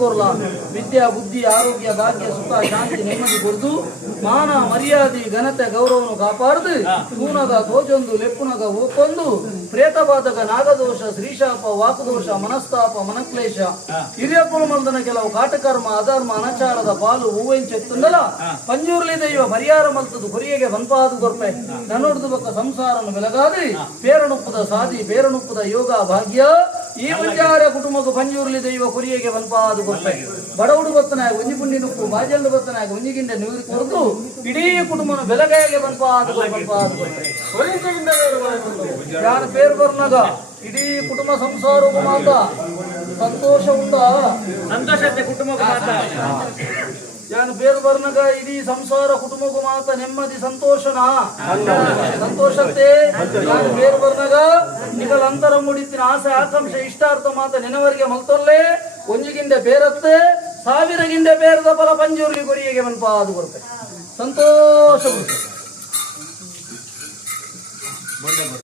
ಕೊರ್ಲ ವಿದ್ಯಾ ಬುದ್ಧಿ ಆರೋಗ್ಯ ಭಾಗ್ಯ ಸುಖ ಶಾಂತಿ ನೆಮ್ಮದಿ ಕೊರ್ದು ಮಾನ ಮರ್ಯಾದೆ ಘನತೆ ಗೌರವನು ಕಾಪಾಡದು ತೂನಗ ತೋಜೊಂದು ಲೆಪ್ಪುನಗ ಓಕೊಂದು ಪ್ರೇತಬಾಧಕ ನಾಗದೋಷ ಶ್ರೀಶಾಪ ವಾಕುದೋಷ ಮನಸ್ತಾಪ ಮನಕ್ಲೇಶ ಹಿರಿಯ ಕುಲಮಂದನ ಕೆಲವು ಕಾಟಕರ್ಮ ಅಧರ್ಮ ಅನಚಾರದ ಪಾಲು ಹೂವೆಂಚೆತ್ತುಂಡಲ ಪಂಜೂರ್ಲಿ ದೈವ ಪರಿಹಾರ ಮಲ್ತದು ಕೊರಿಯಗೆ ಬಂಪಾದು ಗೊರ್ಪೆ ನನ್ನೊಡ್ದು ಬಕ್ಕ ಸಂಸಾರನು ಬೆಳಗಾದಿ ಪೇರನುಪ್ಪದ ಸಾದಿ ಪೇರನುಪ್ಪದ ಯೋಗ ಭಾಗ್ಯ ಈ ಮುಂಜಾರ ಕುಟುಂಬಕ್ಕೆ ಪಂಜೂರ್ಲಿ ದೈವ ಕೊರಿಯಗೆ ಬಂಪಾದು ಗೊರ್ಪೆ ಬಡವುಡು ಬತ್ತನಾಗ ಒಂಜಿ ಪುಂಡಿ ನುಪ್ಪು ಬಾಜಲ್ಲು ಬತ್ತನಾಗ ಒಂಜಿಗಿಂಡ ನೀರು ಕೊರದು ಇಡೀ ಕುಟುಂಬನ ಬೆಳಗಾಯಿಗೆ ಬಂಪಾದು ಗೊರ್ಪೆ ಯಾರ ಪೇರು ಬರ್ನಾಗ ಇಡೀ ಕುಟುಂಬ ಸಂಸಾರಕ್ಕೂ ಮಾತ ಸಂತೋಷ ಉಂಟಾ ಸಂತೋಷತೆ ಕುಟುಂಬಕ್ಕೂ ಮಾತ ಯಾನು ಪೇರು ಬರ್ನಾಗ ಇಡೀ ಸಂಸಾರ ಕುಟುಂಬಕ್ಕೂ ಮಾತ ನೆಮ್ಮದಿ ಸಂತೋಷನಾ ಸಂತೋಷತೆ ಯಾನು ಪೇರು ಬರ್ನಾಗ ನಿಗಲ್ ಅಂತರ ಮುಡಿತಿನ ಆಸೆ ಆಕಾಂಕ್ಷೆ ಇಷ್ಟಾರ್ಥ ಮಾತ ನೆನವರಿಗೆ ಮಲ್ತೊಲ್ಲೆ ಒಂಜಿಗಿಂಡೆ ಬೇರತ್ತೆ ಸಾವಿರ ಗಿಂಡೆ ಬೇರದ ಫಲ ಪಂಜೂರ್ಲಿ ಕೊರಿಯಗೆ ಮನ್ಪಾದು ಬರುತ್ತೆ ಸಂತೋಷ